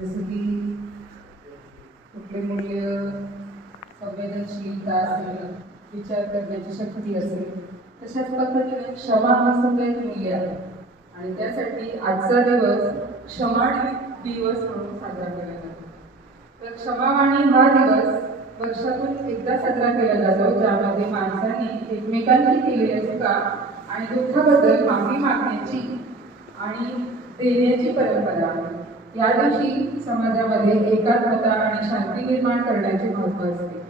जसं की कुठले मूल्य, संवेदनशीलता असेल, विचार करण्याची शक्ती असेल, तशाच पद्धतीने क्षमा हा सुद्धा एक मूल्य आहे. आणि त्यासाठी आजचा दिवस क्षमा दिवस म्हणून साजरा केला जातो. तर क्षमावाणी हा दिवस वर्षातून एकदा साजरा केला जातो, ज्यामध्ये माणसांनी एकमेकांची केलेल्या चुका आणि दुःखाबद्दल माफी मागण्याची आणि देण्याची परंपरा आहे. या दिवशी समाजामध्ये एकात्मता आणि शांती निर्माण करण्याचे महत्त्व असते.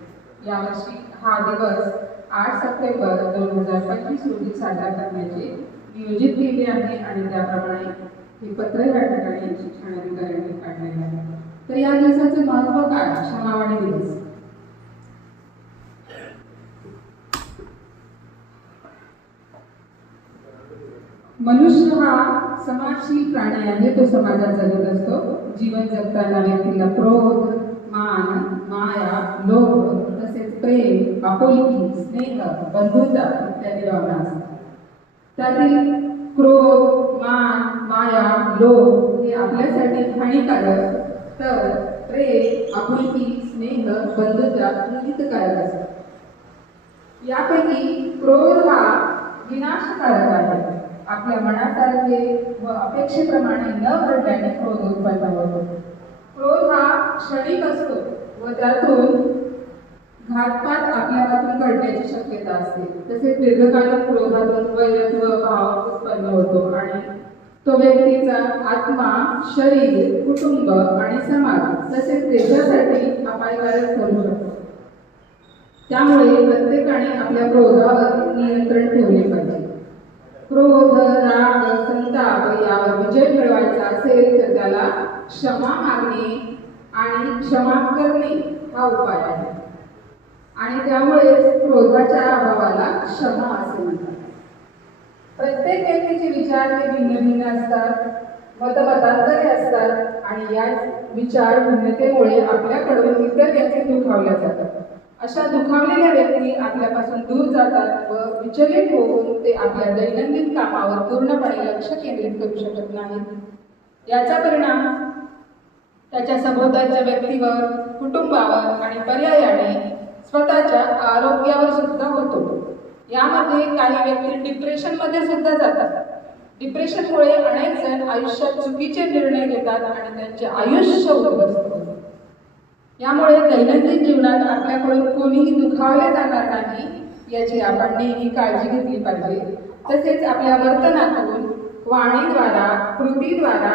यावर्षी हा दिवस 8 सप्टेंबर 2025 रोजी साजरा करण्याचे नियोजित केले आहे आणि त्याप्रमाणे हे पत्र या ठिकाणी शिक्षणाधिकाऱ्यांनी काढलेले आहे. तर या दिवसाचे महत्त्व काय? क्षमावाणी दिवस. मनुष्य हा समाजशील प्राणी आहे. तो समाजात जगत असतो. जीवन जगताना व्यक्तीला क्रोध, मान, माया, लोभ तसेच प्रेम, आपुलकी, स्नेह, बंधुता इत्यादी भावना असतात. त्यातील क्रोध, मान, माया, लोभ हे आपल्यासाठी हानिकारक, तर प्रेम, आपुलकी, स्नेह, बंधुता हे हितकारक असतात. यापैकी क्रोध हा विनाशकारक आहे. आपल्या मनासारखे व अपेक्षेप्रमाणे न घडल्याने क्रोध उत्पन्न होतो. क्रोध हा क्षणिक असतो व त्यातून घातपात आपल्या हातून घडण्याची शक्यता असते. तसेच दीर्घकालीन क्रोधातून वैरत्व भाव उत्पन्न होतो आणि तो व्यक्तीचा आत्मा, शरीर, कुटुंब आणि समाज तसेच देशासाठी अपायकारक ठरू शकतो. त्यामुळे प्रत्येकाने आपल्या क्रोधावर नियंत्रण ठेवले पाहिजे. क्रोध, राग, संताप यावर विजय मिळवायचा असेल तर त्याला क्षमा मागणे आणि क्षमा करणे हा उपाय आहे. आणि त्यामुळे क्रोधाच्या अभावाला क्षमा असे म्हणतात. प्रत्येक व्यक्तीचे विचार हे भिन्न भिन्न असतात, मतमतांतरे असतात आणि या विचार भिन्नतेमुळे आपल्याकडून इतर व्यक्ती दुखावल्या जातात. अशा दुखावलेल्या व्यक्ती आपल्यापासून दूर जातात व विचलित होऊन ते आपल्या दैनंदिन कामावर पूर्णपणे लक्ष केंद्रित करू शकत नाहीत. याचा परिणाम त्याच्या सभोवतालच्या व्यक्तीवर, कुटुंबावर आणि पर्यायाने स्वतःच्या आरोग्यावर सुद्धा होतो. यामध्ये काही व्यक्ती डिप्रेशनमध्ये सुद्धा जातात. डिप्रेशनमुळे अनेक जण आयुष्यात चुकीचे निर्णय घेतात आणि त्यांचे आयुष्य उद्ध्वस्त होते. यामुळे दैनंदिन जीवनात आपल्याकडून कोणीही दुखावले जाणार नाही याची आपण नेहमी काळजी घेतली पाहिजे. तसेच आपल्या वर्तनातून, वाणीद्वारा, कृतीद्वारा